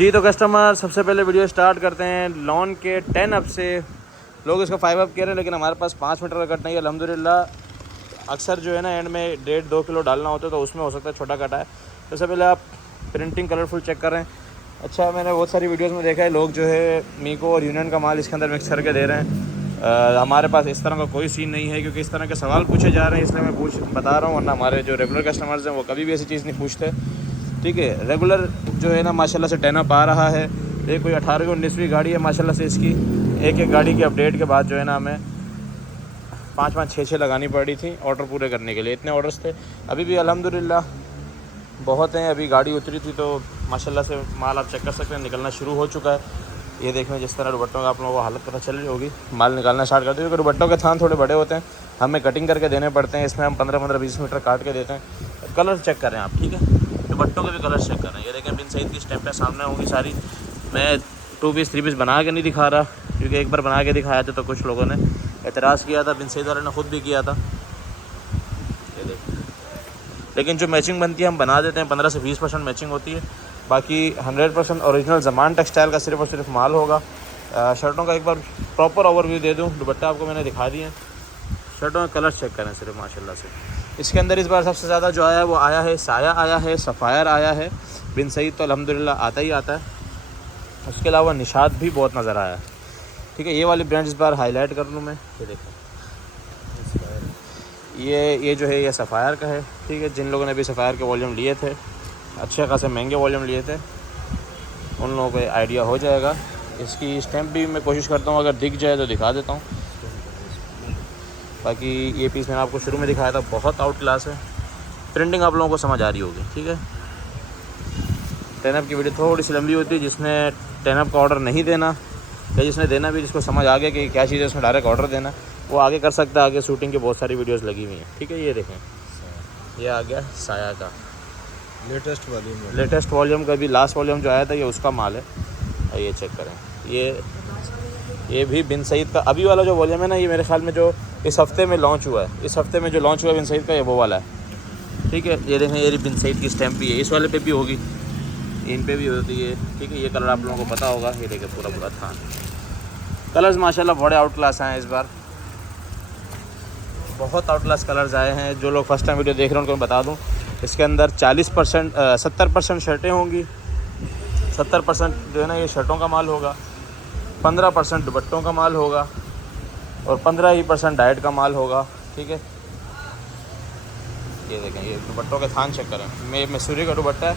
जी तो कस्टमर, सबसे पहले वीडियो स्टार्ट करते हैं लॉन के 10 अप से। लोग इसको 5 अप कह रहे हैं, लेकिन हमारे पास 5 मीटर का कट नहीं है अल्हम्दुलिल्लाह। अक्सर जो है ना एंड में 1.5-2 किलो डालना होता है, तो उसमें हो सकता है छोटा कटा है। तो सबसे पहले आप प्रिंटिंग कलरफुल चेक करें। अच्छा, मैंने बहुत सारी वीडियोज़ में देखा है लोग जो है मीको और यूनियन का माल इसके अंदर मिक्स करके दे रहे हैं। हमारे पास इस तरह का कोई सीन नहीं है, क्योंकि इस तरह के सवाल पूछे जा रहे हैं, इसलिए मैं बता रहा हूँ। वरना हमारे जो रेगुलर कस्टमर्स हैं वो कभी भी ऐसी चीज़ नहीं पूछते। ठीक है, रेगुलर जो है ना माशाल्लाह से 10 अप आ रहा है। ये कोई 18-19वीं गाड़ी है माशाल्लाह से इसकी। एक गाड़ी की अपडेट के बाद जो है ना हमें 5-5, 6-6 लगानी पड़ी थी ऑर्डर पूरे करने के लिए। इतने ऑर्डर्स थे। अभी भी अल्हम्दुलिल्लाह बहुत हैं। अभी गाड़ी उतरी थी तो माशाल्लाह से माल आप चेक कर सकते हैं निकलना शुरू हो चुका है। ये देखें, जिस तरह दुपट्टों का आप लोगों को हालत पता चल रही होगी, माल निकालना स्टार्ट करते हैं। क्योंकि दुपट्टों के थान थोड़े बड़े होते हैं, हमें कटिंग करके देने पड़ते हैं। इसमें हम 15-15-20 मीटर काट के देते हैं। कलर चेक करें आप, ठीक है, दुपट्टों के भी कलर चेक करें। ये देखें, बिन सईद की स्टैंपें सामने होंगी सारी। मैं 2 पीस 3 पीस बना के नहीं दिखा रहा, क्योंकि एक बार बना के दिखाया था तो कुछ लोगों ने एतराज़ किया था। बिन सईद वाले ने ख़ुद भी किया था। ये देखें, लेकिन जो मैचिंग बनती है हम बना देते हैं। 15 से 20% मैचिंग होती है, बाकी 100% ओरिजिनल ज़मान टेक्सटाइल का सिर्फ और सिर्फ माल होगा। शर्टों का एक बार प्रॉपर ओवरव्यू दे दूँ। दुपट्टा आपको मैंने दिखा दिए हैं। शर्टों के कलर चेक करें सिर्फ माशाल्लाह से। इसके अंदर इस बार सबसे ज़्यादा जो आया है वो आया है साया, आया है सफ़ायर, आया है बिन सईद तो अल्हम्दुलिल्लाह आता ही आता है। उसके अलावा निशात भी बहुत नज़र आया है। ठीक है, ये वाली ब्रांड इस बार हाईलाइट कर लूँ मैं। ये देखें, ये जो है ये सफ़ायर का है। ठीक है, जिन लोगों ने भी सफ़ायर के वॉल्यूम लिए थे, अच्छे खासे महंगे वॉल्यूम लिए थे, उन लोगों को आइडिया हो जाएगा। इसकी स्टैम्प भी मैं कोशिश करता हूँ अगर दिख जाए तो दिखा देता हूँ। बाकी ये पीस मैंने आपको शुरू में दिखाया था, बहुत आउट क्लास है। प्रिंटिंग आप लोगों को समझ आ रही होगी। ठीक है, 10 अप की वीडियो थोड़ी सी लंबी होती है। जिसने 10 अप का ऑर्डर नहीं देना या जिसने देना भी, जिसको समझ आ गया कि क्या चीज़ है उसमें डायरेक्ट ऑर्डर देना, वो आगे कर सकता है। आगे शूटिंग की बहुत सारी वीडियोस लगी हुई हैं। ठीक है, ये देखें, ये आ गया साया का लेटेस्ट वॉल्यूम का भी लास्ट वॉल्यूम जो आया था, ये उसका माल है। ये चेक करें, ये भी बिन सईद का अभी वाला जो वॉल्यूम है ना, ये मेरे ख्याल में जो इस हफ्ते में लॉन्च हुआ है, इस हफ्ते में जो लॉन्च हुआ है बिन सईद का, ये वो वाला है। ठीक है, ये देखें, ये बिन सईद की स्टैम्प भी है। इस वाले पे भी होगी, इन पे भी होती है। ठीक है, ये कलर आप लोगों को पता होगा। ये देखें, पूरा था। कलर्स माशाल्लाह बड़े आउट क्लास हैं इस बार, बहुत आउट क्लास कलर्स आए हैं। जो लोग फर्स्ट टाइम वीडियो देख रहे हैं उनको मैं बता दूं, इसके अंदर 70% शर्टें होंगी। 70% जो है ना ये शर्टों का माल होगा, 15% दुपट्टों का माल होगा और 15% डाइट का माल होगा। ठीक है, ये देखें, ये दुपट्टों के थान चेक करें। मैं सूर्य का दुपट्टा है।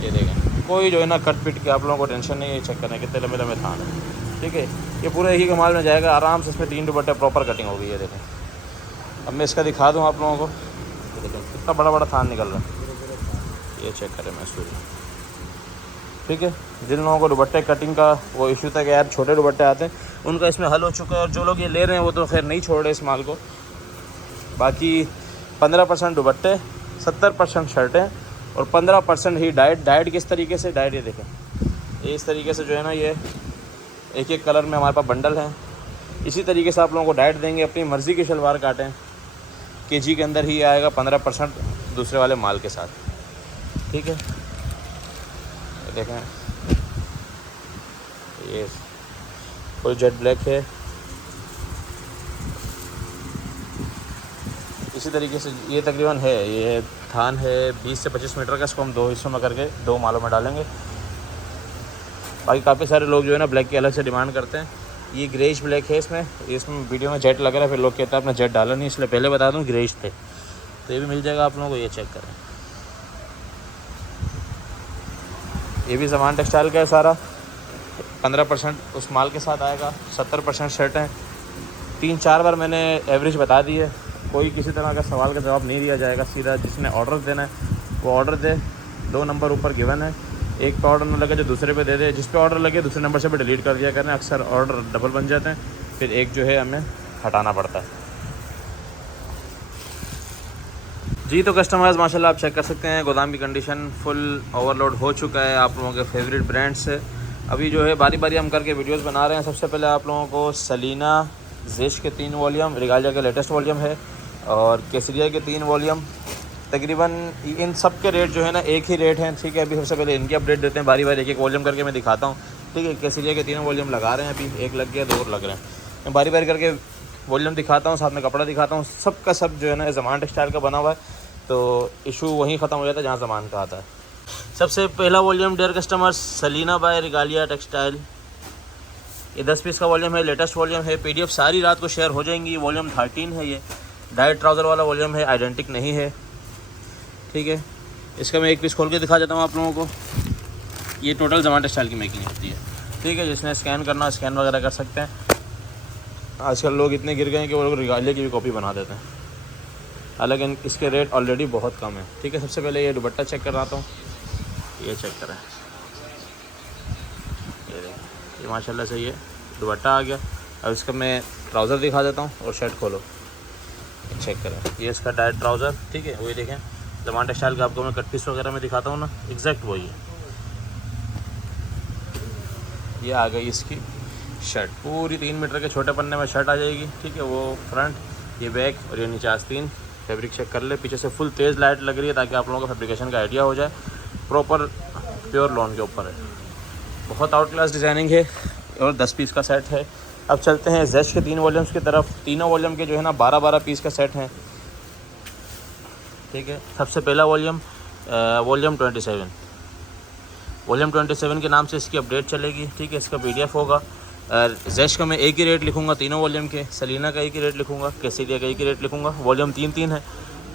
ये देखें, कोई जो है ना कट पिट के आप लोगों को टेंशन नहीं है। ये चेक करें कितने लंबे लंबे थान है। ठीक है, ये पूरे ही कमाल में जाएगा आराम से। इसमें 3 दुपट्टे प्रॉपर कटिंग होगी। ये देखें, अब मैं इसका दिखा दूँ आप लोगों को। ये देखें कितना बड़ा बड़ा थान निकल रहा है। ये चेक करें मैं सूर्य। ठीक है, जिन लोगों को दुपट्टे कटिंग का वो इशू था कि यार छोटे दुपट्टे आते हैं, उनका इसमें हल हो चुका है। और जो लोग ये ले रहे हैं वो तो खैर नहीं छोड़ रहे इस माल को। बाकी 15% दुपट्टे, 70% शर्टें और 15% ही डाइट किस तरीके से डाइट, ये देखें, ये इस तरीके से जो है ना, ये एक एक कलर में हमारे पास बंडल हैं। इसी तरीके से आप लोगों को डाइट देंगे। अपनी मर्ज़ी की शलवार काटें, केजी के अंदर ही आएगा 15% दूसरे वाले माल के साथ। ठीक है, ये देखें, ये फुल जेट ब्लैक है। इसी तरीके से ये तकरीबन है, ये थान है 20 से 25 मीटर का। इसको हम 2 हिस्सों में करके 2 मालों में डालेंगे। बाकी काफ़ी सारे लोग जो है ना ब्लैक की अलग से डिमांड करते हैं। ये ग्रेइश ब्लैक है। इसमें वीडियो में जेट लग रहा है, फिर लोग कहते हैं आपने जेट डाला नहीं, इसलिए पहले बता दूं ग्रेइश थे। तो ये भी मिल जाएगा आप लोगों को। ये चेक करें, ये भी ज़मान टेक्सटाइल का है सारा। 15% उस माल के साथ आएगा। 70% शर्ट हैं। 3-4 बार मैंने एवरेज बता दी है। कोई किसी तरह का सवाल का जवाब नहीं दिया जाएगा। सीधा जिसने ऑर्डर देना है वो ऑर्डर दे। 2 नंबर ऊपर गिवन है। एक पे ऑर्डर न लगे जो दूसरे पे दे दे। जिस पे ऑर्डर लगे दूसरे नंबर से भी डिलीट कर दिया करें। अक्सर ऑर्डर डबल बन जाते हैं, फिर एक जो है हमें हटाना पड़ता है। जी तो कस्टमर्स माशाल्लाह आप चेक कर सकते हैं, गोदाम की कंडीशन फुल ओवरलोड हो चुका है आप लोगों के फेवरेट ब्रांड से। अभी जो है बारी बारी हम करके वीडियोस बना रहे हैं। सबसे पहले आप लोगों को सलीना जेश के 3 वॉल्यूम, रिगालिया के लेटेस्ट वॉल्यूम है, और केसरिया के 3 वॉल्यूम, तकरीबन इन सब के रेट जो है ना एक ही रेट हैं, ठीक है। अभी सबसे पहले इनकी अपडेट देते हैं बारी बारी, एक एक वॉल्यूम करके मैं दिखाता हूँ, ठीक है। केसरिया के तीनों वॉल्यूम लगा रहे हैं, अभी एक लग गया, 2 और लग रहे हैं। मैं बारी बारी करके वॉल्यूम दिखाता हूँ, साथ में कपड़ा दिखाता हूँ। सब का सब जो है ना ज़मान टेक्सटाइल का बना हुआ है, तो इशू वहीं ख़त्म हो जाता है जहाँ ज़मान का आता है। सबसे पहला volume dear customers, Salina by Regalia textile. ये 10 पीस का वॉल्यूम है, लेटेस्ट वॉल्यूम है। PDF सारी रात को शेयर हो जाएंगी। वॉल्यूम 13 है, ये डाइट ट्राउज़र वाला वॉल्यूम है, आइडेंटिक नहीं है, ठीक है। इसका मैं एक पीस खोल के दिखा देता हूँ आप लोगों को। ये टोटल ज़मान टेक्सटाइल की मेकिंग होती है, ठीक है। जिसने स्कैन करना स्कैन वगैरह कर सकते हैं। आजकल लोग इतने गिर गए हैं कि वो लोग रिगालिया की भी कॉपी बना देते हैं, हालांकि इसके रेट ऑलरेडी बहुत कम है, ठीक है। सबसे पहले ये दुपट्टा चेक कराता हूँ, ये चेक करें, ये देखिए, ये माशाल्लाह से ये दुपट्टा आ गया। अब इसका मैं ट्राउज़र दिखा देता हूँ और शर्ट खोलो, चेक करें। ये इसका डाइट ट्राउज़र, ठीक है। वही देखें ज़मान टेक्सटाइल का आपको मैं कट पीस वगैरह में दिखाता हूँ ना, एग्जैक्ट वही है। ये आ गई इसकी शर्ट, पूरी 3 मीटर के छोटे पन्ने में शर्ट आ जाएगी, ठीक है। वो फ्रंट, ये बैक और ये नीचे आस्तीन। फैब्रिक चेक कर ले, पीछे से फुल तेज़ लाइट लग रही है ताकि आप लोगों को फैब्रिकेशन का आइडिया हो जाए। प्रॉपर प्योर लॉन के ऊपर है, बहुत आउट क्लास डिज़ाइनिंग है और 10 पीस का सेट है। अब चलते हैं ज़ेश के 3 वॉल्यूम्स की तरफ। तीनों वॉल्यूम के जो है ना 12-12 पीस का सेट है, ठीक है। सबसे पहला वॉल्यूम वॉल्यूम 27, वॉल्यूम 27 के नाम से इसकी अपडेट चलेगी, ठीक है। इसका PDF होगा। ज़ेश का मैं एक ही रेट लिखूँगा तीनों वॉल्यूम के, सलीना का एक ही रेट लिखूँगा, केसरिया का एक ही रेट लिखूँगा। वॉल्यूम 3-3 है,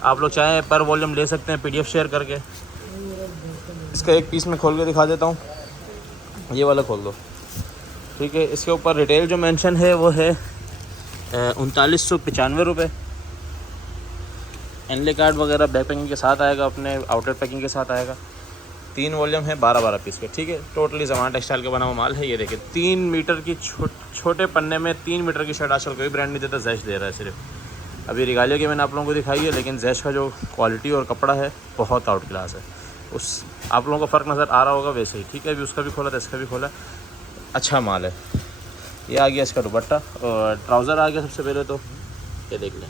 आप लोग चाहें पर वॉल्यूम ले सकते हैं PDF शेयर करके। इसका एक पीस मैं खोल के दिखा देता हूँ, ये वाला खोल दो, ठीक है। इसके ऊपर रिटेल जो मेंशन है वो है 3995 रुपये। एनले कार्ड वगैरह बैक पैकिंग के साथ आएगा, अपने आउटलेट पैकिंग के साथ आएगा। 3 वॉल्यूम है 12-12 पीस के, ठीक है। टोटली ज़मान टेक्सटाइल का बना हुआ माल है। ये देखिए 3 मीटर की छोटे पन्ने में 3 मीटर की शर्ट आजकल कोई ब्रांड नहीं देता, ज़ेश दे रहा है सिर्फ। अभी रिगालिया की मैंने आप लोगों को दिखाई है, लेकिन ज़ेश का जो क्वालिटी और कपड़ा है बहुत आउट क्लास है। उस आप लोगों को फ़र्क नज़र आ रहा होगा वैसे ही, ठीक है। अभी उसका भी खोला था, इसका भी खोला, अच्छा माल है। ये आ गया इसका दुपट्टा और ट्राउज़र आ गया। सबसे पहले तो ये देख लें,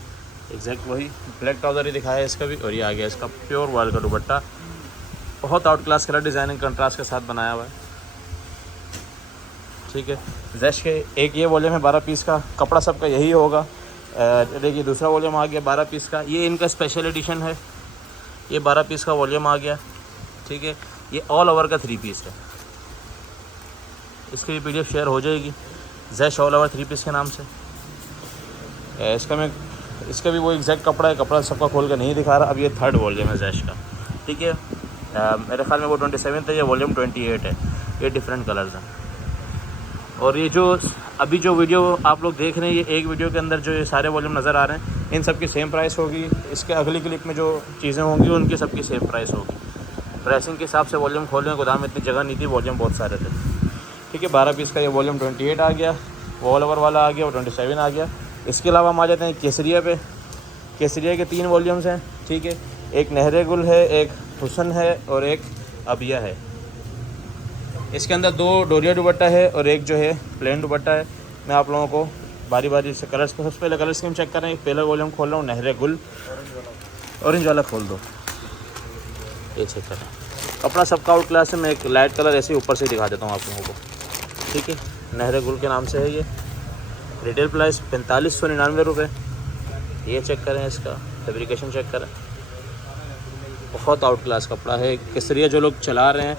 एग्जैक्ट वही ब्लैक ट्राउज़र ही दिखाया है इसका भी। और ये आ गया इसका प्योर वॉयल का दुपट्टा, बहुत out class colour designing contrast के साथ बनाया हुआ है, ठीक है। ज़ेश के एक ये वॉल्यूम है 12 पीस का, कपड़ा सबका यही होगा। देखिए दूसरा वॉल्यूम आ गया 12 पीस का, ये इनका स्पेशल एडिशन है। ये 12 पीस का वॉल्यूम आ गया, ठीक है। ये ऑल ओवर का 3 पीस है, इसकी भी PDF शेयर हो जाएगी, ज़ेश ऑल ओवर 3 पीस के नाम से। इसका भी वो एग्जैक्ट कपड़ा है, कपड़ा सबका खोल कर नहीं दिखा रहा। अब ये 3rd वॉल्यूम है ज़ेश का, ठीक है। मेरे ख्याल में वो 27 था, ये वॉल्यूम 28 है। ये डिफरेंट कलर्स हैं। और ये जो अभी जो वीडियो आप लोग देख रहे हैं, ये एक वीडियो के अंदर जो ये सारे वॉल्यूम नज़र आ रहे हैं, इन सब की सेम प्राइस होगी। इसके अगली क्लिप में जो चीज़ें होंगी उनकी सबकी सेम प्राइस होगी। प्राइसिंग के हिसाब से वॉल्यूम खोलने में गोदाम में इतनी जगह नहीं थी, वॉल्यूम बहुत सारे थे, ठीक है। 12 पीस का ये वॉल्यूम 28 आ गया, ऑल ओवर वाला आ गया, वो 27 आ गया। इसके अलावा हम आ जाते हैं केसरिया पे। केसरिया के 3 वॉल्यूम्स हैं, ठीक है। एक नहरे गुल है, एक हुसन है और एक अबिया है। इसके अंदर 2 डोरिया दुपट्टा है और एक जो है प्लेन दुपट्टा है। मैं आप लोगों को बारी बारी से कलर्स पे, सबसे पहले कलर स्कीम चेक करें। एक पहला वॉल्यूम खोल रहा हूँ, नहरे गुल, ऑरेंज वाला खोल दो, ये चेक करें। कपड़ा सबका आउट क्लास है। मैं एक लाइट कलर ऐसे ऊपर से दिखा देता हूँ आप लोगों को, ठीक है। नहरे गुल के नाम से है ये। रिटेल प्राइस 4599 रुपये। ये चेक करें, इसका फैब्रिकेशन चेक करें, बहुत आउट क्लास कपड़ा है। केसरिया जो लोग चला रहे हैं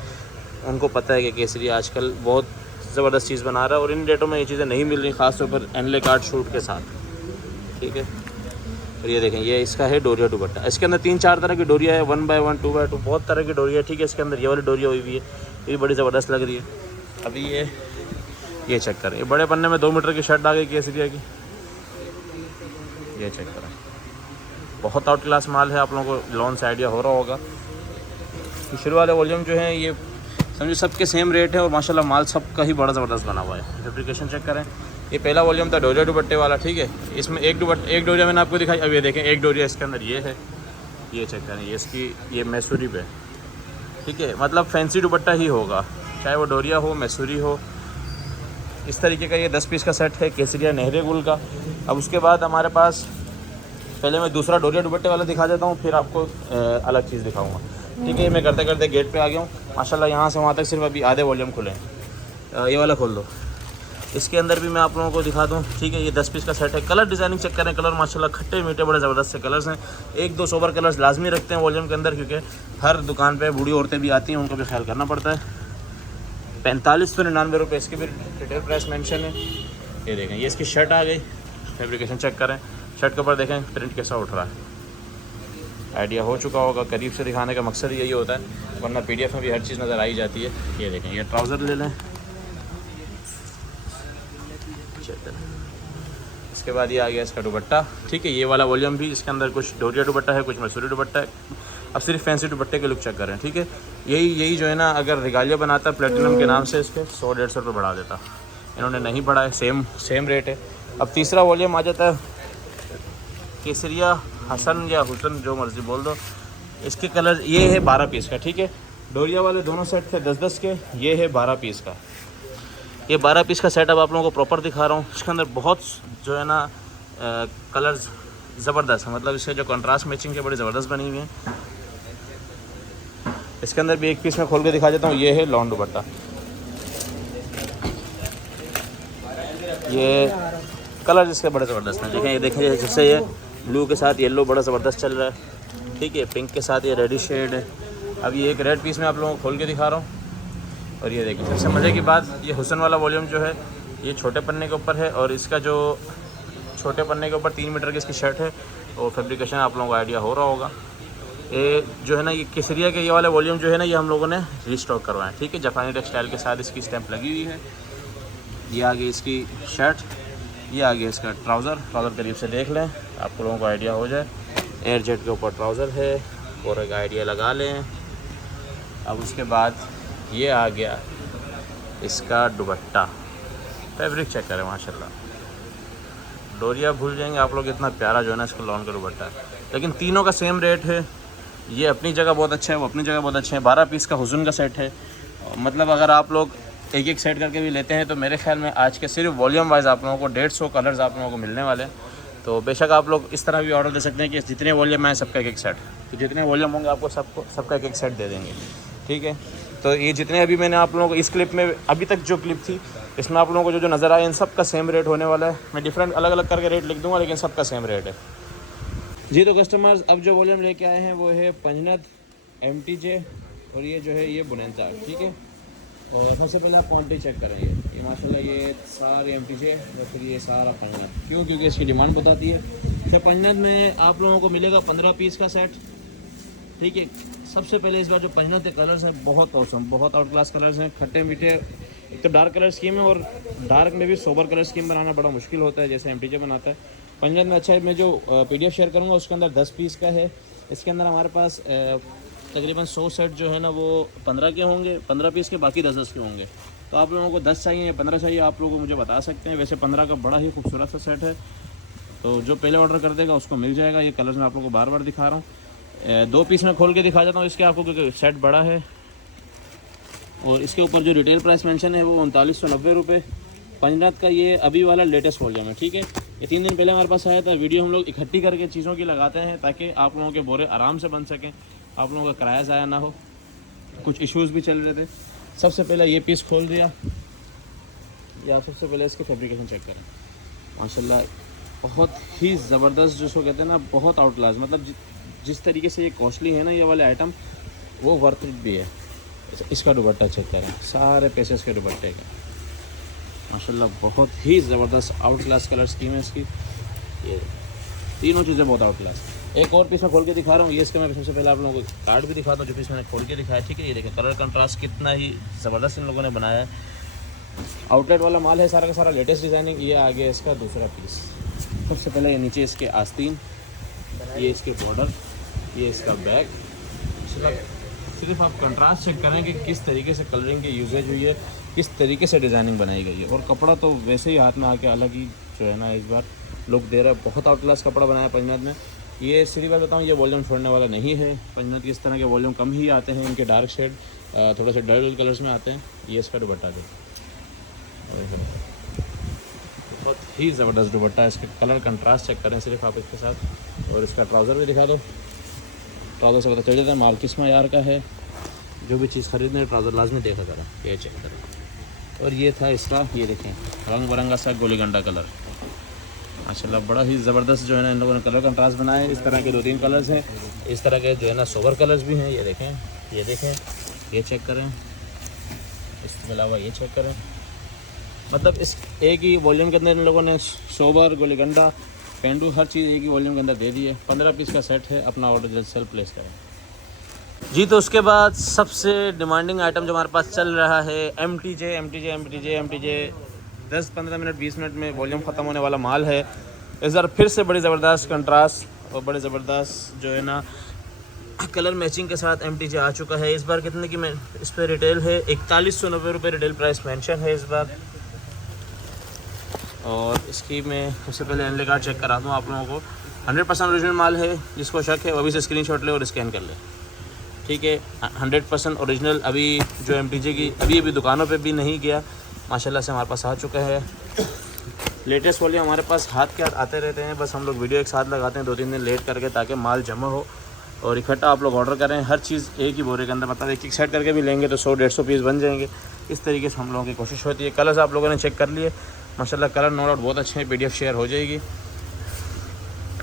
उनको पता है कि केसरिया आजकल बहुत ज़बरदस्त चीज़ बना रहा है और इन रेटों में ये चीज़ें नहीं मिल रही, ख़ासतौर पर एनले कार्ड शूट के साथ, ठीक है। और ये देखें, ये इसका है डोरिया दुपट्टा। इसके अंदर 3-4 तरह की डोरिया है, 1x1, 2x2, बहुत तरह की डोरिया है, ठीक है। इसके अंदर ये वाली डोरिया हुई भी है, ये भी बड़ी ज़बरदस्त लग रही है। अभी ये चेक करें, ये बड़े पन्ने में 2 मीटर की शर्ट आ गई केसरिया की, ये चेक करें, बहुत आउट क्लास माल है। आप लोगों को लॉन से आइडिया हो रहा होगा। शुरू वाले वॉल्यूम जो है ये समझो सबके सेम रेट है और माशाल्लाह माल सबका ही बड़ा ज़बरदस्त बना हुआ है। फैब्रिकेशन चेक करें, ये पहला वॉल्यूम था डोरिया दुपट्टे वाला, ठीक है। इसमें एक डोरिया मैंने आपको दिखाई। अब ये देखें, एक डोरिया इसके अंदर ये है, ये चेक करें, ये इसकी ये मैसूरी पे, ठीक है। मतलब फैंसी दुपट्टा ही होगा, चाहे वो डोरिया हो मैसूरी हो। इस तरीके का ये 10 पीस का सेट है केसरिया नहरे गुल का। अब उसके बाद हमारे पास पहले मैं दूसरा डोरिया दुपट्टे वाला दिखा देता हूँ, फिर आपको अलग चीज़ दिखाऊंगा। ठीक है, मैं करते करते गेट पे आ गया हूँ माशाल्लाह। यहाँ से वहाँ तक सिर्फ अभी आधे वॉल्यूम खुले हैं। ये वाला खोल दो। इसके अंदर भी मैं आप लोगों को दिखा दूँ। ठीक है, ये 10 पीस का सेट है। कलर डिज़ाइनिंग चेक करें, कलर माशाल्लाह खट्टे मीठे बड़े ज़बरदस्त से कलर्स हैं। 1-2 सोबर कलर्स लाजमी रखते हैं वॉल्यूम के अंदर, क्योंकि हर दुकान पे बूढ़ी औरतें भी आती हैं, उनको भी ख्याल करना पड़ता है। 4599 रुपये इसके भी रिटेल प्राइस मेंशन है। ये देखें, ये इसकी शर्ट आ गई। फैब्रिकेशन चेक करें, शर्ट के ऊपर देखें प्रिंट कैसा उठ रहा है। आइडिया हो चुका होगा, करीब से दिखाने का मकसद यही होता है, वरना PDF में भी हर चीज़ नज़र आई जाती है। ये देखें, ये ट्राउज़र ले लें। इसके बाद ये आ गया इसका दुपट्टा। ठीक है, ये वाला वॉल्यूम भी, इसके अंदर कुछ डोरिया दुपट्टा है, कुछ मसूरी दुपट्टा है। अब सिर्फ फैंसी दुपट्टे के लुक चेक करें। ठीक है, यही जो है ना, अगर रिगालिया बनाता प्लेटिनम के नाम से इसके 100-150 रुपये बढ़ा देता। इन्होंने नहीं बढ़ाए, सेम रेट है। अब तीसरा वॉल्यूम आ जाता है केसरिया हसन या हुसन, जो मर्ज़ी बोल दो। इसके कलर ये है 12 पीस का। ठीक है, डोरिया वाले दोनों सेट थे 10-10 के, ये है 12 पीस का। ये 12 पीस का सेट अब आप लोगों को प्रॉपर दिखा रहा हूँ। इसके अंदर बहुत जो है ना कलर्स ज़बरदस्त है, मतलब इसके जो कंट्रास्ट मैचिंग के बड़ी ज़बरदस्त बनी हुई हैं। इसके अंदर भी एक पीस में खोल के दिखा देता हूँ। ये है लॉन दुपट्टा। ये कलर इसके बड़े ज़बरदस्त हैं। देखें, ये देखें, जैसे ये ब्लू के साथ येलो बड़ा ज़बरदस्त चल रहा है। ठीक है, पिंक के साथ ये रेडी शेड है। अब ये एक रेड पीस में आप लोगों को खोल के दिखा रहा हूँ। और ये देखिए, सबसे मज़े की बात, ये हुसन वाला वॉल्यूम जो है ये छोटे पन्ने के ऊपर है, और इसका जो छोटे पन्ने के ऊपर 3 मीटर की इसकी शर्ट है। और फैब्रिकेशन आप लोगों को आइडिया हो रहा होगा। ये जो है ना, ये केसरिया के ये वाले वॉल्यूम जो है ना, ये हम लोगों ने रीस्टॉक करवाए। ठीक है, जापानी टेक्सटाइल के साथ इसकी स्टैंप लगी हुई है। ये आ गई इसकी शर्ट, ये आ गया इसका ट्राउज़र करीब से देख लें, आप लोगों को आइडिया हो जाए। एयर जेट के ऊपर ट्राउज़र है, और एक आइडिया लगा लें। अब उसके बाद ये आ गया इसका दुपट्टा। फैब्रिक चेक करें माशाल्लाह, डोरिया भूल जाएंगे आप लोग, इतना प्यारा जो है ना इसका लॉन का दुपट्टा है। लेकिन तीनों का सेम रेट है। ये अपनी जगह बहुत अच्छा है, वो अपनी जगह बहुत अच्छे हैं। 12 पीस का हुसन का सेट है। मतलब अगर आप लोग एक सेट करके भी लेते हैं तो मेरे ख्याल में आज के सिर्फ वॉल्यूम वाइज आप लोगों को 150 कलर्स आप लोगों को मिलने वाले हैं। तो बेशक आप लोग इस तरह भी ऑर्डर दे सकते हैं कि जितने वॉल्यूम हैं सबका एक सेट, तो जितने वॉल्यूम होंगे आपको सबका एक सेट दे देंगे। ठीक है, तो ये जितने अभी मैंने आप लोगों को इस क्लिप में, अभी तक जो क्लिप थी इसमें आप लोगों को जो नज़र आए, इन सब का सेम रेट होने वाला है। मैं डिफरेंट अलग अलग करके रेट लिख दूँगा, लेकिन सबका सेम रेट है जी। तो कस्टमर्स, अब जो वॉल्यूम लेके आए हैं वो है पंजनत MTJ, और ये जो है ये बुनेंता। ठीक है, और सबसे पहले आप क्वान्टिटी चेक करेंगे। ये माशाल्लाह ये सारे MTJ और फिर ये सारा पंजनत। क्यों? क्योंकि इसकी डिमांड बताती है। तो पंजनत में आप लोगों को मिलेगा 15 पीस का सेट। ठीक है, सबसे पहले इस बार जो पंजनत के कलर्स हैं बहुत औसम, बहुत आउट क्लास कलर्स हैं, खट्टे मीठे। एक तो डार्क कलर स्कीम है, और डार्क में भी सोबर कलर स्कीम बनाना बड़ा मुश्किल होता है, जैसे MTJ बनाता है। पंजनत में अच्छा है। मैं जो PDF शेयर करूँगा उसके अंदर 10 पीस का है। इसके अंदर हमारे पास तकरीबन 100 सेट जो है ना वो 15 के होंगे, 15 पीस के, बाकी 10-10 के होंगे। तो आप लोगों को 10 चाहिए या 15 चाहिए, आप लोगों को मुझे बता सकते हैं। वैसे 15 का बड़ा ही खूबसूरत सा सेट है, तो जो पहले ऑर्डर कर देगा उसको मिल जाएगा। ये कलर्स मैं आप लोगों को बार बार दिखा रहा हूँ। 2 पीस में खोल के दिखा देता हूँ इसके आपको, क्योंकि सेट बड़ा है। और इसके ऊपर जो रिटेल प्राइस मेंशन है वो 3990 रुपये। पंजनत का ये अभी वाला लेटेस्ट वॉल्यूम है। ठीक है, ये 3 दिन पहले हमारे पास आया था। वीडियो हम लोग इकट्ठी करके चीज़ों की लगाते हैं ताकि आप लोगों के बोरे आराम से बन सकें, आप लोगों का किराया ज़ाया ना हो। कुछ इश्यूज़ भी चल रहे थे। सबसे पहले ये पीस खोल दिया, या सबसे पहले इसके फैब्रिकेशन चेक करें। माशाल्लाह बहुत ही ज़बरदस्त, जिसको कहते हैं ना बहुत आउट क्लास। मतलब जिस तरीके से ये कॉस्टली है ना ये वाले आइटम, वो वर्थ इट भी है। इसका दुपट्टा चेक करें, सारे पीसेस के दुपट्टे का माशाल्लाह बहुत ही ज़बरदस्त आउट क्लास कलर स्कीम है इसकी। ये तीनों चीज़ें बहुत आउट क्लास। एक और पीस में खोल के दिखा रहा हूँ। ये इसका मैं सबसे पहले आप लोगों को कार्ड भी दिखाता हूँ, जो पीस मैंने खोल के दिखाया। ठीक है, ये देखें कलर कंट्रास्ट कितना ही ज़बरदस्त इन लोगों ने बनाया है। आउटलेट वाला माल है सारा का सारा, लेटेस्ट डिज़ाइनिंग। ये आ गया इसका दूसरा पीस। सबसे पहले ये नीचे इसके आस्तीन, ये इसके बॉर्डर, ये इसका बैक। सिर्फ आप कंट्रास्ट चेक करें कि किस तरीके से कलरिंग की यूजेज हुई है, किस तरीके से डिज़ाइनिंग बनाई गई है। और कपड़ा तो वैसे ही हाथ में आके अलग ही जो है ना इस बार लुक दे रहा है। बहुत आउट क्लास कपड़ा बनाया पंजनत में। ये सीधी बात बताऊँ, ये वॉल्यूम छोड़ने वाला नहीं है। पंजनत की इस तरह के वॉल्यूम कम ही आते हैं, इनके डार्क शेड थोड़े से डल कलर्स में आते हैं। ये इसका दुपट्टा दे, बहुत ही ज़बरदस्त दुपट्टा है। इसके कलर कंट्रास्ट चेक करें सिर्फ आप इसके साथ। और इसका ट्राउज़र भी दिखा दो। ट्राउज़र से पता चल जाता है माल किस मयार का है। जो भी चीज़ खरीदने ट्राउज़र लाजमी देखा करा, ये चेक करें। और ये था इसका, ये देखें रंग बिरंगा सा गोलीगंडा कलर, माशाल्लाह बड़ा ही ज़बरदस्त जो है ना इन लोगों ने कलर कंट्रास्ट बनाया है। इस तरह के 2-3 कलर्स हैं, इस तरह के जो है ना सोबर कलर्स भी हैं। ये देखें, ये चेक करें, इसके अलावा ये चेक करें। मतलब इस एक ही वॉल्यूम के अंदर इन लोगों ने सोबर, गोलीगंडा, पेंडू हर चीज़ एक ही वॉल्यूम के अंदर दे दी है। 15 पीस का सेट है। अपना ऑर्डर जल्द से जल्द प्लेस करें जी। तो उसके बाद सबसे डिमांडिंग आइटम जो हमारे पास चल रहा है MTJ 10-15 मिनट 20 मिनट में वॉल्यूम ख़त्म होने वाला माल है। इस बार फिर से बड़ी ज़बरदस्त कंट्रास्ट और बड़े ज़बरदस्त जो है ना कलर मैचिंग के साथ MTJ आ चुका है। इस बार कितने की इस पर रिटेल है 4190 रुपये रिटेल प्राइस मेंशन है इस बार। और इसकी मैं सबसे पहले एनले कार्ड चेक करा दूँ आप लोगों को। 100% ओरिजिनल माल है, जिसको शक है वो अभी से स्क्रीनशॉट ले और स्कैन कर ले, ठीक है। 100% ओरिजिनल अभी जो MTJ की अभी दुकानों पे भी नहीं गया, माशाल्लाह से हमारे पास आ चुका है। लेटेस्ट वॉल्यूम हमारे पास हाथ के हाथ आते रहते हैं, बस हम लोग वीडियो एक साथ लगाते हैं 2-3 दिन लेट करके, ताकि माल जमा हो और इकट्ठा आप लोग ऑर्डर करें। हर चीज़ एक ही बोरे के अंदर, मतलब एक सेट करके भी लेंगे तो 100-150 पीस बन जाएंगे। इस तरीके से हम लोगों की कोशिश होती है। कलर्स आप लोगों ने चेक कर लिए, माशाल्लाह कलर नो डाउट बहुत अच्छे हैं। PDF शेयर हो जाएगी।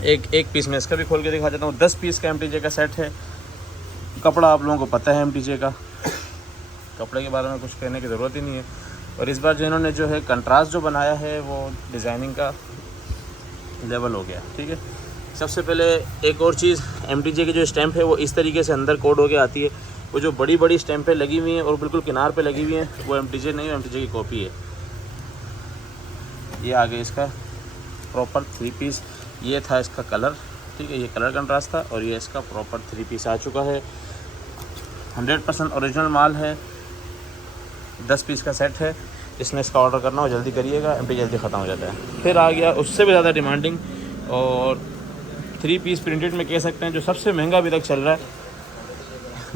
एक पीस में इसका भी खोल के दिखा देता हूँ। 10 पीस का MTJ का सेट है। कपड़ा आप लोगों को पता है MTJ का, कपड़े के बारे में कुछ कहने की ज़रूरत ही नहीं है। और इस बार जो इन्होंने जो है कंट्रास्ट जो बनाया है वो डिज़ाइनिंग का लेवल हो गया, ठीक है। सबसे पहले एक और चीज़, MTJ की जो स्टैंप है वो इस तरीके से अंदर कोड होके आती है। वो जो बड़ी बड़ी स्टैंपें लगी हुई हैं और बिल्कुल किनार पे लगी हुई हैं वो MTJ नहीं, MTJ की कॉपी है। ये आगे इसका प्रॉपर 3 पीस, ये था इसका कलर, ठीक है। ये कलर कंट्रास्ट था और ये इसका प्रॉपर 3 पीस आ चुका है। 100% ओरिजिनल माल है। 10 पीस का सेट है। इसने इसका ऑर्डर करना हो जल्दी करिएगा, MTJ जल्दी ख़त्म हो जाता है। फिर आ गया उससे भी ज़्यादा डिमांडिंग और 3 पीस प्रिंटेड में कह सकते हैं जो सबसे महंगा अभी तक चल रहा है,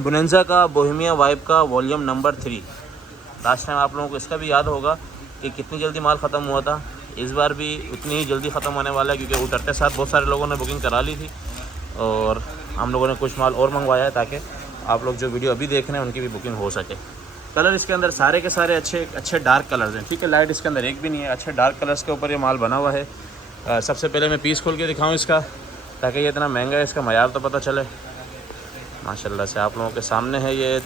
बोनेंजा का बोहेमिया वाइब का वॉल्यूम नंबर 3। लास्ट टाइम आप लोगों को इसका भी याद होगा कि कितनी जल्दी माल ख़त्म हुआ था। इस बार भी उतनी ही जल्दी ख़त्म होने वाला है, क्योंकि उतरते साथ बहुत सारे लोगों ने बुकिंग करा ली थी और हम लोगों ने कुछ माल और मंगवाया है ताकि आप लोग जो वीडियो अभी देख रहे हैं उनकी भी बुकिंग हो सके। कलर इसके अंदर सारे के सारे अच्छे डार्क कलर्स हैं, ठीक है। लाइट इसके अंदर एक भी नहीं है। अच्छे डार्क कलर्स के ऊपर ये माल बना हुआ है। सबसे पहले मैं पीस खोल के दिखाऊँ इसका, ताकि ये इतना महंगा है इसका मयार तो पता चले। माशाल्लाह से आप लोगों के सामने है ये,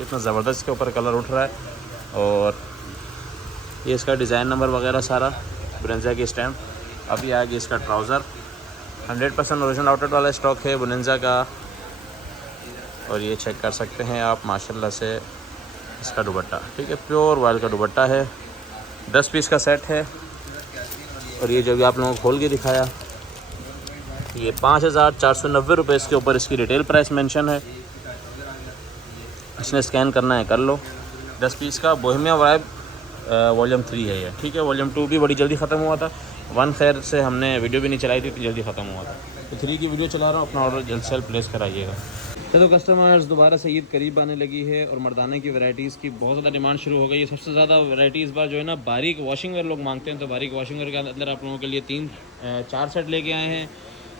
इतना ज़बरदस्त के ऊपर कलर उठ रहा है। और ये इसका डिज़ाइन नंबर वगैरह सारा, बोनेंजा की स्टैम्प। अभी आ गया इसका ट्राउज़र, 100% ओरिजिनल आउटलेट वाला स्टॉक है बोनेंजा का। और ये चेक कर सकते हैं आप माशाल्लाह से इसका दुपट्टा, ठीक है, प्योर वाइल का दुपट्टा है। 10 पीस का सेट है। और ये जो भी आप लोगों को खोल के दिखाया, ये 5490 रुपये इसके ऊपर इसकी रिटेल प्राइस मेंशन है। इसने स्कैन करना है कर लो। 10 पीस का बोहेमिया वाइब वॉल्यूम 3 है ये, ठीक है। वॉल्यूम 2 भी बड़ी जल्दी ख़त्म हुआ था। 1 खैर से हमने वीडियो भी नहीं चलाई थी तो जल्दी ख़त्म हुआ था। तो 3 की वीडियो चला रहा हूँ, अपना ऑर्डर जल्द से जल्द प्लेस कराइएगा। तो कस्टमर्स दोबारा से ईद करीब आने लगी है और मर्दाने की वैराइटीज़ की बहुत ज़्यादा डिमांड शुरू हो गई है। सबसे ज़्यादा वैराइटी इस बार जो है ना बारीक वॉशिंग वेयर लोग मांगते हैं, तो बारीक वॉशिंग वेयर के अंदर आप लोगों के लिए 4 सेट लेके आए हैं।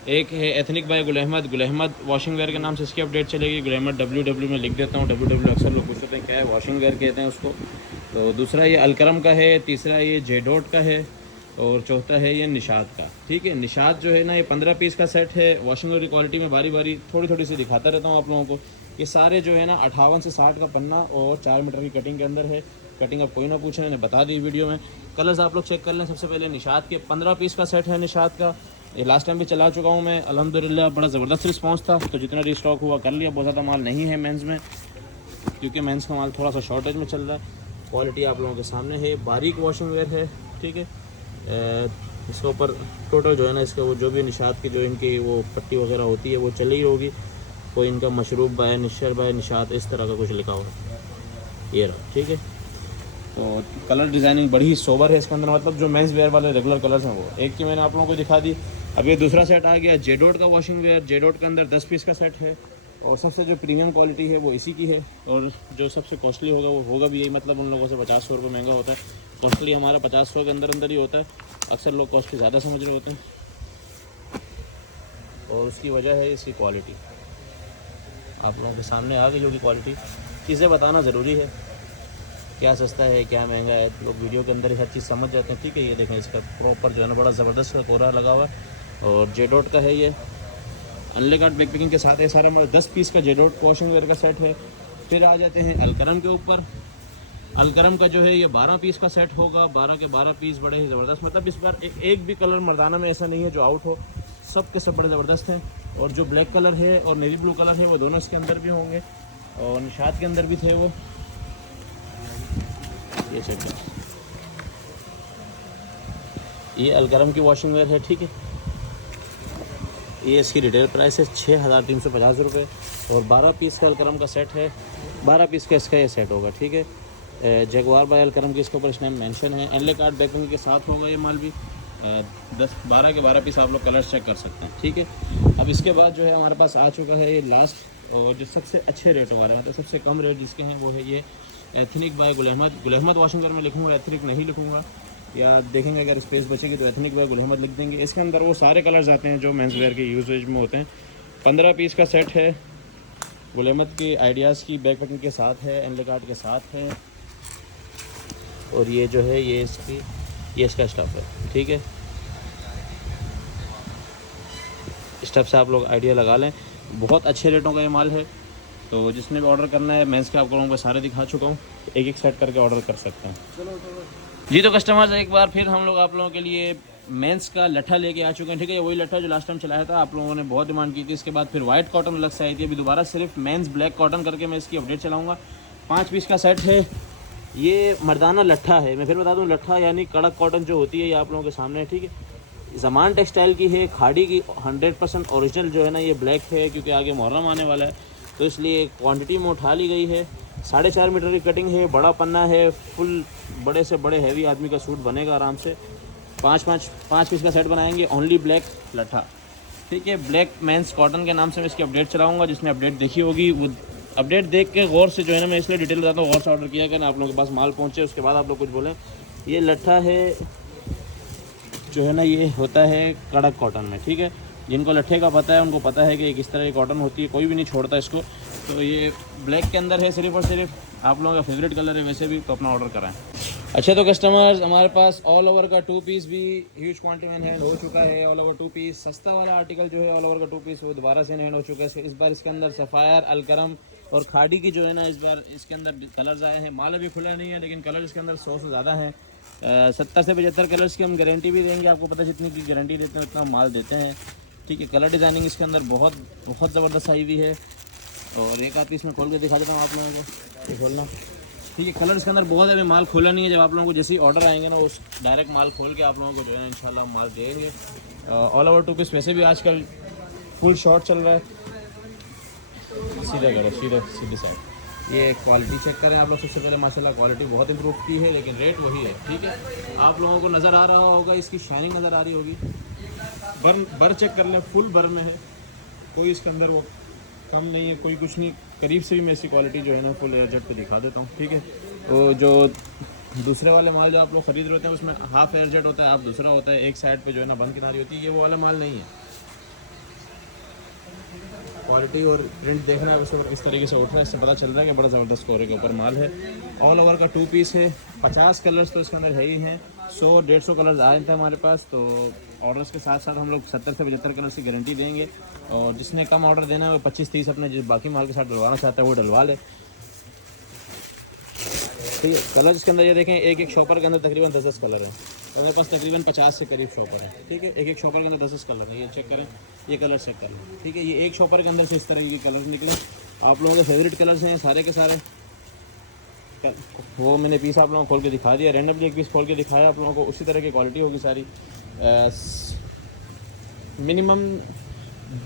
एक है ethnic bye Gul Ahmed washing where के नाम से इसकी अपडेट चलेगी। गुल अहमद WW में लिख देता हूँ, WW अक्सर लोग पूछते हैं क्या है, वॉशिंग वेयर कहते हैं उसको। तो दूसरा ये अलकरम का है, तीसरा ये जेडोट का है और चौथा है ये निशात का, ठीक है। निशात जो है ना ये 15 पीस का सेट है। वॉशिंग वेयर की क्वालिटी में बारी बारी थोड़ी सी दिखाता रहता हूँ आप लोगों को। ये सारे जो है ना 58 से 60 का पन्ना और 4 मीटर की कटिंग के अंदर है। कटिंग अब कोई ना पूछे, मैंने बता दी वीडियो में। कलर्स आप लोग चेक कर लें। सबसे पहले निशात के 15 पीस का सेट है निशात का। ये लास्ट टाइम भी चला चुका हूँ मैं, अल्हम्दुलिल्लाह बड़ा ज़बरदस्त रिस्पांस था। तो जितना रिस्टॉक हुआ कर लिया। बहुत ज़्यादा माल नहीं है मेंस में, क्योंकि मेंस का माल थोड़ा सा शॉर्टेज में चल रहा है। क्वालिटी आप लोगों के सामने है। बारीक वॉशिंग वेयर है, ठीक है। इसके ऊपर टोटल जो है ना इसका वो जो भी निशात की जो इनकी वो पट्टी वगैरह होती है वो चली होगी। कोई इनका मशरूब बाय निशर बाय निशात इस तरह का कुछ लिखा हुआ है, ये रहा, ठीक है। तो कलर डिज़ाइनिंग बड़ी ही सोबर है इसके अंदर, मतलब जो मेंस वेयर वाले रेगुलर कलर्स हैं वो। एक की मैंने आप लोगों को दिखा दी। अब ये दूसरा सेट आ गया जेडोट का वॉशिंग वेयर। जेडोट के अंदर 10 पीस का सेट है और सबसे जो प्रीमियम क्वालिटी है वो इसी की है। और जो सबसे कॉस्टली होगा वो होगा भी यही, मतलब उन लोगों से 50-100 रुपये महंगा होता है। कॉस्टली हमारा 50-100 के अंदर ही होता है। अक्सर लोग कॉस्टली ज़्यादा समझ रहे होते हैं। और उसकी वजह है इसकी क्वालिटी। आप लोगों के सामने आ गई होगी क्वालिटी। चीज़ें बताना ज़रूरी है, क्या सस्ता है क्या महंगा है, लोग वीडियो के अंदर ही हर चीज़ समझ जाते हैं। ठीक है, ये देखें इसका प्रॉपर जो है ना बड़ा ज़बरदस्त का कोरा लगा हुआ है और जेडोट का है ये। अनले कार्ड बैक पैकिंग के साथ ये सारा हमारे 10 पीस का जेडोट वॉशिंग वेयर का सेट है। फिर आ जाते हैं अलकरम के ऊपर। अलकरम का जो है ये 12 पीस का सेट होगा। 12 के 12 पीस बड़े ही ज़बरदस्त, मतलब इस बार एक भी कलर मर्दाना में ऐसा नहीं है जो आउट हो, सब के सब बड़े ज़बरदस्त हैं। और जो ब्लैक कलर है और नेवी ब्लू कलर है वो दोनों इसके अंदर भी होंगे और निशात के अंदर भी थे वो। ये चेक करें, ये अलकरम की वॉशिंग वेयर है। ठीक है, ये इसकी रिटेल प्राइस है 6,350 रुपये और 12 पीस का अलकरम का सेट है। 12 पीस का इसका ये सेट होगा। ठीक है, जगवार बाय अलकरम की इसके ऊपर इसने मेंशन है। एनले कार्ड बैकिंग के साथ होगा ये माल भी। 12 के 12 पीस आप लोग कलर्स चेक कर सकते हैं। ठीक है, अब इसके बाद जो है हमारे पास आ चुका है ये लास्ट और जो सबसे अच्छे रेट हमारे मतलब सबसे कम रेट जिसके हैं वो है ये ethnic bye Gul Ahmed washing where में लिखूँगा, एथनिक नहीं लिखूँगा, या देखेंगे अगर स्पेस बचेगी तो एथनिक बाय गुल अहमद लिख देंगे। इसके अंदर वो सारे कलर्स आते हैं जो मेंस वेयर के यूजेज में होते हैं। 15 पीस का सेट है, गुल अहमद के आइडियाज़ की बैक पैकिंग के साथ है, एनले कार्ड के साथ है और ये जो है ये इसका स्टफ़ है। ठीक है, स्टफ़ से आप लोग आइडिया लगा लें, बहुत अच्छे रेटों का ये माल है। तो जिसने भी ऑर्डर करना है, मेंस के आप लोगों को सारे दिखा चुका हूँ, एक एक सेट करके ऑर्डर कर सकते हैं। जी तो कस्टमर्स, एक बार फिर हम लोग आप लोगों के लिए मेंस का लट्ठा लेके आ चुके हैं। ठीक है, वही लट्ठा जो लास्ट टाइम चलाया था, आप लोगों ने बहुत डिमांड की थी। इसके बाद फिर वाइट कॉटन अलग से आई थी, अभी दोबारा सिर्फ मेंस ब्लैक कॉटन करके मैं इसकी अपडेट चलाऊँगा। 5 पीस का सेट है, ये मर्दाना लट्ठा है। मैं फिर बता दूँ, लट्ठा यानी कड़क कॉटन जो होती है ये आप लोगों के सामने है। ठीक है, ज़मान टेक्सटाइल की है, खाड़ी की 100% ओरिजिनल जो है ना ये ब्लैक है, क्योंकि आगे मुहर्रम आने वाला है तो इसलिए क्वांटिटी में उठा ली गई है। 4.5 मीटर की कटिंग है, बड़ा पन्ना है, फुल बड़े से बड़े हैवी आदमी का सूट बनेगा आराम से। 5 पीस का सेट बनाएंगे, ओनली ब्लैक लट्ठा। ठीक है, ब्लैक मेंस कॉटन के नाम से मैं इसकी अपडेट चलाऊँगा। जिसने अपडेट देखी होगी वो अपडेट देख के गौर से जो है ना, मैं इसलिए डिटेल बताता हूँ, गौर से ऑर्डर किया कि ना आप लोगों के पास माल पहुँचे, उसके बाद आप लोग कुछ बोलें। ये लट्ठा है जो है ना, ये होता है कड़क कॉटन में। ठीक है, जिनको लट्ठे का पता है उनको पता है कि किस तरह की कॉटन होती है, कोई भी नहीं छोड़ता इसको। तो ये ब्लैक के अंदर है सिर्फ और सिर्फ, आप लोगों का फेवरेट कलर है वैसे भी, तो अपना ऑर्डर कराएं। अच्छा तो कस्टमर्स, हमारे पास ऑल ओवर का 2 पीस भी ह्यूज क्वांटिटी में हैंड हो चुका है। ऑल ओवर 2 पीस सस्ता वाला आर्टिकल जो है ऑल ओवर का 2 पीस वो दोबारा से हैंड हो चुका है। इस बार इसके अंदर सफ़ायर, अलकरम और खाड़ी की जो है ना, इस बार इसके अंदर कलर्स आए हैं। माल अभी खुला नहीं है लेकिन कलर इसके अंदर 100 से ज़्यादा है। 70 से 75 कलर्स की हम गारंटी भी देंगे। आपको पता है जितनी की गारंटी देते हैं उतना माल देते हैं। ठीक है, कलर डिज़ाइनिंग इसके अंदर बहुत ज़बरदस्त आई हुई है और एक आध पीस में खोल के दिखा देता हूँ आप लोगों को, ये खोलना। ठीक है, कलर इसके अंदर बहुत है, अभी माल खोला नहीं है। जब आप लोगों को जैसे ही ऑर्डर आएंगे ना, उस डायरेक्ट माल खोल के आप लोगों को जो है इंशाल्लाह माल देंगे। ऑल ओवर 2 पीस वैसे भी आजकल फुल शॉर्ट चल रहा है। सीधा करो, सीधी साइड। ये क्वालिटी चेक करें आप लोग सबसे पहले। माशाल्लाह क्वालिटी बहुत इंप्रूव की है लेकिन रेट वही है। ठीक है, आप लोगों को नज़र आ रहा होगा, इसकी शाइनिंग नज़र आ रही होगी। बर चेक कर लें, फुल बर में है, कोई इसके अंदर वो कम नहीं है, कोई कुछ नहीं। करीब से भी मैं इसकी क्वालिटी जो है ना फुल एयर जेट पे दिखा देता हूँ। ठीक है, तो जो दूसरे वाले माल जो आप लोग ख़रीद रहे होते हैं उसमें हाफ एयर जेट होता है, आप दूसरा होता है, एक साइड पे जो है ना बंद किनारी होती है, ये वो वाला माल नहीं है। क्वालिटी और प्रिंट देखना है उसको किस तरीके से उठ रहा है, इससे पता चल रहा है कि बड़ा ज़बरदस्त कोरे के ऊपर माल है। ऑल ओवर का 2 पीस है, 50 कलर्स तो इसके अंदर है ही हैं। 100-150 कलर्स आए थे हमारे पास, तो ऑर्डर्स के साथ साथ हम लोग 70 से 75 कलर्स की गारंटी देंगे। और जिसने कम ऑर्डर देना है वो 25-30 अपने जिस बाकी माल के साथ डलवाना चाहता है वो डलवा ले। ठीक है, कलर इसके अंदर ये देखें, एक शॉपर के अंदर तकरीबन 10-10 कलर हैं। तो मेरे पास तकरीबन 50 से करीब शॉपर है। ठीक है, एक शॉपर के अंदर 10-10 कलर है। ये चेक करें, ये कलर चेक करें। ठीक है, ये एक शॉपर के अंदर से इस तरह के कलर निकले। आप लोगों के फेवरेट कलर्स हैं सारे के सारे। वो मैंने पीस आप लोगों को खोल के दिखा दिया, रैंडमली एक पीस खोल के दिखाया आप लोगों को। उसी तरह की क्वालिटी होगी सारी। मिनिमम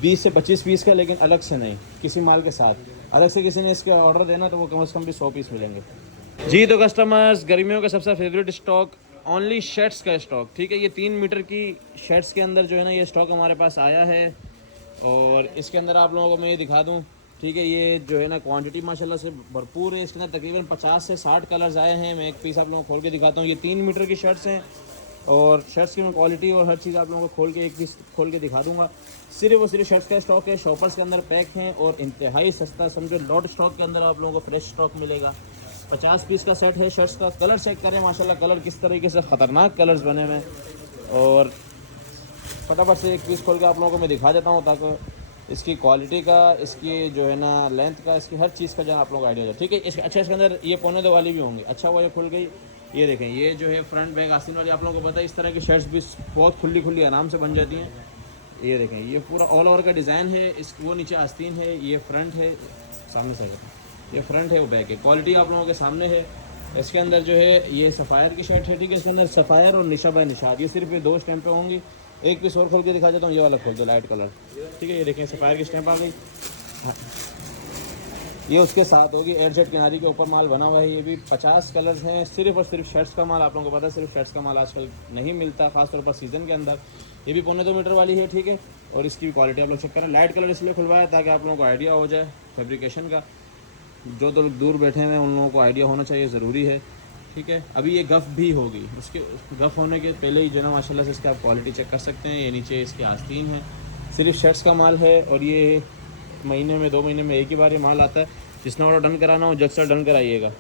20 से 25 पीस का, लेकिन अलग से नहीं, किसी माल के साथ अलग से किसी ने इसका ऑर्डर देना तो वो कम से कम भी 100 पीस मिलेंगे। जी तो कस्टमर्स, गर्मियों का सबसे फेवरेट स्टॉक ओनली शर्ट्स का स्टॉक। ठीक है, ये 3 मीटर की शर्ट्स के अंदर जो है ना ये स्टॉक हमारे पास आया है। और इसके अंदर आप लोगों को मैं ये दिखा दूँ। ठीक है, ये जो है ना क्वांटिटी माशाल्लाह से भरपूर है। इसके अंदर तकरीबन 50 से 60 कलर्स आए हैं। मैं एक पीस आप लोगों को खोल के दिखाता हूँ। ये 3 मीटर की शर्ट्स हैं और शर्ट्स की मैं क्वालिटी और हर चीज़ आप लोगों को खोल के एक पीस खोल के दिखा दूंगा। सिर्फ और सिर्फ शर्ट्स का स्टॉक है, शॉपर्स के अंदर पैक हैं और इंतहाई सस्ता, समझो लॉट स्टॉक के अंदर आप लोगों को फ्रेश स्टॉक मिलेगा। 50 पीस का सेट है शर्ट्स का। कलर चेक करें माशाल्लाह, कलर किस तरीके से ख़तरनाक कलर्स बने हुए हैं। और फटाफट से एक पीस खोल के आप लोगों को मैं दिखा देता हूँ ताकि इसकी क्वालिटी का, इसकी जो है ना लेंथ का, इसकी हर चीज़ का जो है आप लोगों को आइडिया हो जाए, ठीक है। अच्छा, इसके अंदर ये पौने 2 वाली भी होंगी। अच्छा हुआ ये खुल गई। ये देखें, ये जो है फ्रंट बैक आस्तीन वाली, आप लोगों को पता है इस तरह की शर्ट्स भी बहुत खुली खुली आराम से बन जाती हैं। ये देखें, ये पूरा ऑल ओवर का डिज़ाइन है। इस वो नीचे आस्तीन है, ये फ्रंट है, सामने से ये फ्रंट है, वो बैक है। क्वालिटी आप लोगों के सामने है। इसके अंदर जो है ये सफ़ायर की शर्ट है, ठीक है। इसके अंदर सफ़ायर और निशा बाय निशाद, ये सिर्फ ये 2 स्टैम्प पे होंगी। एक पीस और खोल के दिखा देता हूँ, ये वाला खोल दो लाइट कलर, ठीक है। ये देखें सफ़ायर की स्टैम्प आ गई। हाँ, ये उसके साथ होगी। एयरजेट किनारी के ऊपर माल बना हुआ है। ये भी 50 कलर्स हैं। सिर्फ और सिर्फ शर्ट्स का माल, आप लोगों को पता है सिर्फ शर्ट्स का माल आजकल नहीं मिलता, खासतौर पर सीज़न के अंदर। ये भी पौने 2 मीटर वाली है, ठीक है। और इसकी भी क्वालिटी आप लोग चेक करें। लाइट कलर इसलिए खुलवाया ताकि आप लोगों को आइडिया हो जाए फैब्रिकेशन का। जो तो लोग दूर बैठे हैं उन लोगों को आइडिया होना चाहिए, ज़रूरी है, ठीक है। अभी ये गफ़ भी होगी, उसके गफ़ होने के पहले ही जो ना माशाल्लाह से इसकी आप क्वालिटी चेक कर सकते हैं। ये नीचे इसकी आस्तीन है। सिर्फ शर्ट्स का माल है और ये महीने में 2 महीने में एक ही बार ये माल आता है। जिसने ऑर्डर डन कराना हो जल्द से डन कराइएगा।